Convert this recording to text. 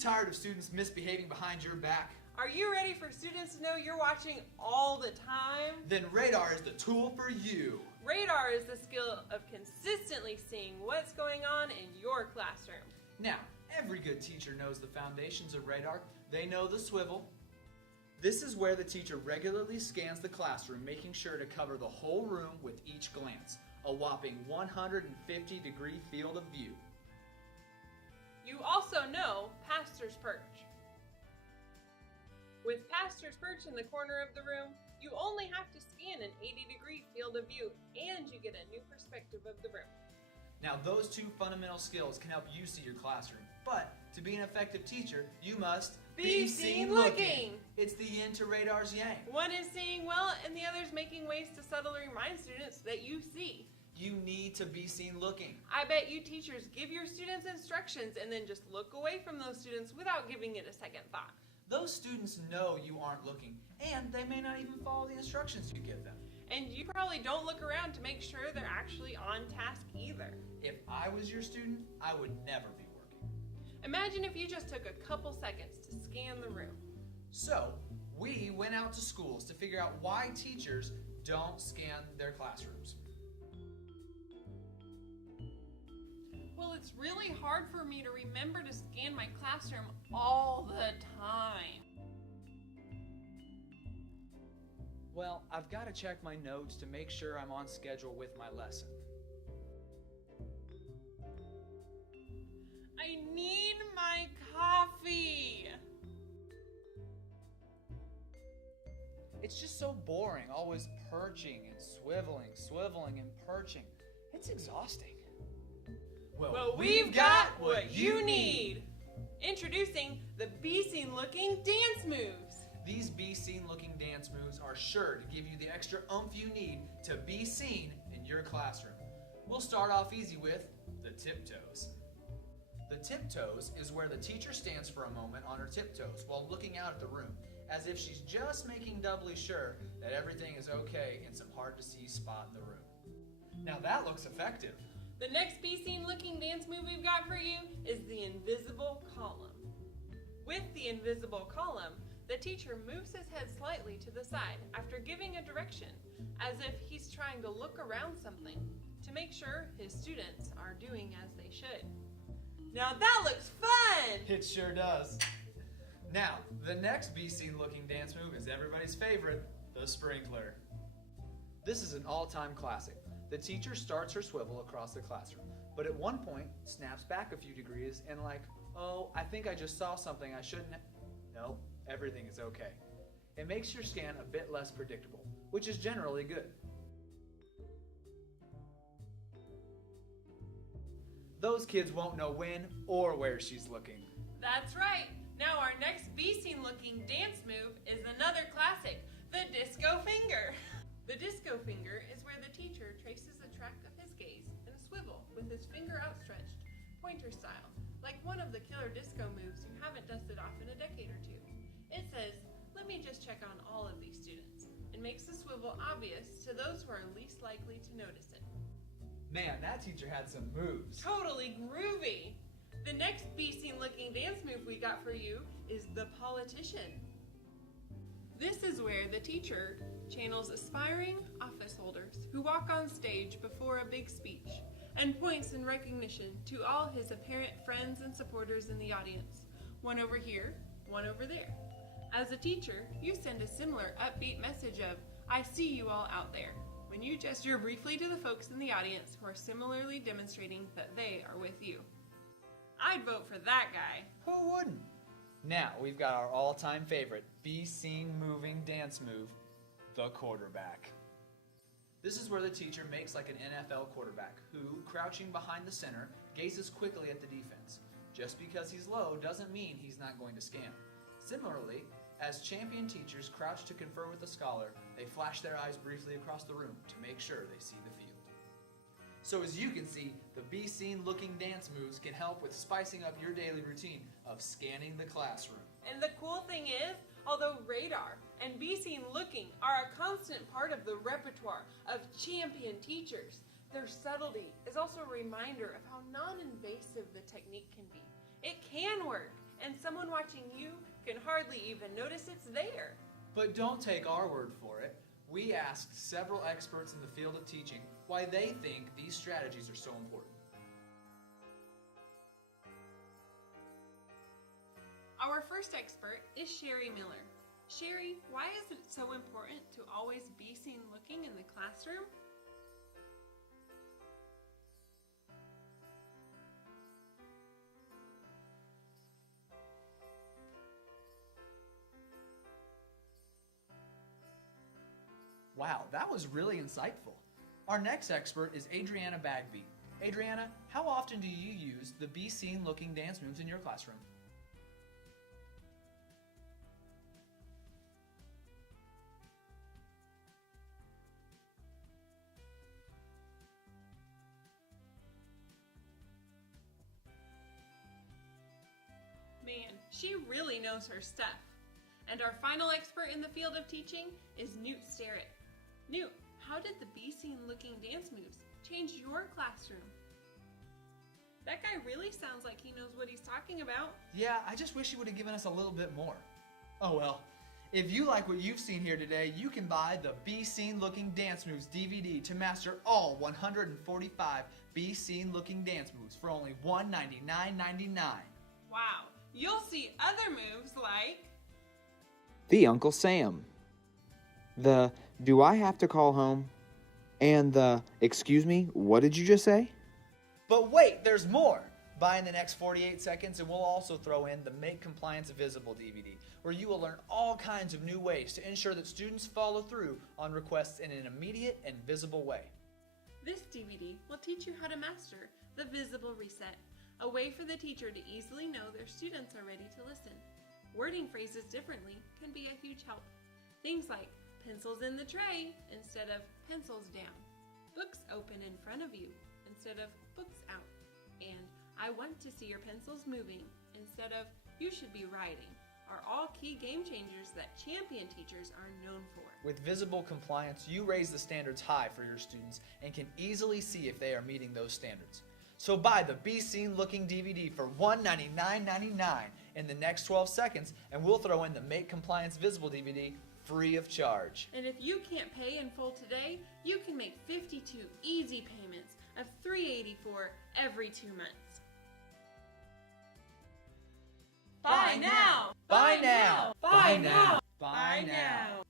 tired of students misbehaving behind your back? Are you ready for students to know you're watching all the time? Then Radar is the tool for you. Radar is the skill of consistently seeing what's going on in your classroom. Now, every good teacher knows the foundations of Radar. They know the swivel. This is where the teacher regularly scans the classroom, making sure to cover the whole room with each glance, a whopping 150-degree field of view. You also know Pastor's Perch. With Pastor's Perch in the corner of the room, you only have to scan an 80-degree field of view and you get a new perspective of the room. Now, those two fundamental skills can help you see your classroom. But to be an effective teacher, you must be seen looking. It's the yin to Radar's yang. One is seeing well and the other is making ways to subtly remind students that you see. You need to be seen looking. I bet you teachers give your students instructions and then just look away from those students without giving it a second thought. Those students know you aren't looking, and they may not even follow the instructions you give them. And you probably don't look around to make sure they're actually on task either. If I was your student, I would never be working. Imagine if you just took a couple seconds to scan the room. So, we went out to schools to figure out why teachers don't scan their classrooms. Well, it's really hard for me to remember to scan my classroom all the time. Well, I've got to check my notes to make sure I'm on schedule with my lesson. I need my coffee. It's just so boring, always perching and swiveling and perching. It's exhausting. Well, we've got what you need. Introducing the Be Seen Looking dance moves. These Be Seen Looking dance moves are sure to give you the extra oomph you need to be seen in your classroom. We'll start off easy with the tiptoes. The tiptoes is where the teacher stands for a moment on her tiptoes while looking out at the room, as if she's just making doubly sure that everything is okay in some hard to see spot in the room. Now that looks effective. The next Be Seen Looking dance move we've got for you is the invisible column. With the invisible column, the teacher moves his head slightly to the side after giving a direction, as if he's trying to look around something to make sure his students are doing as they should. Now that looks fun! It sure does. Now, the next Be Seen Looking dance move is everybody's favorite, the sprinkler. This is an all-time classic. The teacher starts her swivel across the classroom, but at one point snaps back a few degrees and oh, I think I just saw something I shouldn't have. No, everything is okay. It makes your scan a bit less predictable, which is generally good. Those kids won't know when or where she's looking. That's right. Now our next Be Seen Looking dance move is another classic, the disco finger. The disco finger is where the teacher traces the track of his gaze in a swivel with his finger outstretched, pointer style, like one of the killer disco moves you haven't dusted off in a decade or two. It says, "Let me just check on all of these students," and makes the swivel obvious to those who are least likely to notice it. Man, that teacher had some moves. Totally groovy! The next Be Seen Looking dance move we got for you is the politician. This is where the teacher channels aspiring office holders who walk on stage before a big speech and points in recognition to all his apparent friends and supporters in the audience. One over here, one over there. As a teacher, you send a similar upbeat message of, "I see you all out there," when you gesture briefly to the folks in the audience who are similarly demonstrating that they are with you. I'd vote for that guy. Who wouldn't? Now we've got our all-time favorite Be Seen Moving dance move, the quarterback. This is where the teacher makes like an NFL quarterback who, crouching behind the center, gazes quickly at the defense. Just because he's low doesn't mean he's not going to scan. Similarly, as champion teachers crouch to confer with a scholar, they flash their eyes briefly across the room to make sure they see the field. So as you can see, the Be Seen Looking dance moves can help with spicing up your daily routine of scanning the classroom. And the cool thing is, although Radar and Be Seen Looking are a constant part of the repertoire of champion teachers, their subtlety is also a reminder of how non-invasive the technique can be. It can work, and someone watching you can hardly even notice it's there. But don't take our word for it. We asked several experts in the field of teaching why they think these strategies are so important. Our first expert is Sherry Miller. Sherry, why is it so important to always be seen looking in the classroom? Wow, that was really insightful. Our next expert is Adriana Bagby. Adriana, how often do you use the be seen looking dance moves in your classroom? Man, she really knows her stuff. And our final expert in the field of teaching is Newt Sterrett. Newt, how did the be seen looking dance moves change your classroom? That guy really sounds like he knows what he's talking about. Yeah, I just wish he would have given us a little bit more. Oh well. If you like what you've seen here today, you can buy the Be Seen Looking Dance Moves DVD to master all 145 Be Seen Looking Dance Moves for only $199.99. Wow, you'll see other moves like the Uncle Sam, the do I have to call home, and the excuse me, what did you just say? But wait, there's more! Buy in the next 48 seconds and we'll also throw in the Make Compliance Visible DVD, where you will learn all kinds of new ways to ensure that students follow through on requests in an immediate and visible way. This DVD will teach you how to master the visible reset, a way for the teacher to easily know their students are ready to listen. Wording phrases differently can be a huge help. Things like pencils in the tray instead of pencils down, books open in front of you instead of books out, and I want to see your pencils moving instead of you should be writing are all key game changers that champion teachers are known for. With Visible Compliance, you raise the standards high for your students and can easily see if they are meeting those standards. So buy the Be Seen Looking DVD for $199.99 in the next 12 seconds, and we'll throw in the Make Compliance Visible DVD free of charge. And if you can't pay in full today, you can make 52 easy payments of $384 every 2 months. Buy now! Buy now! Buy Buy now! now! Buy now!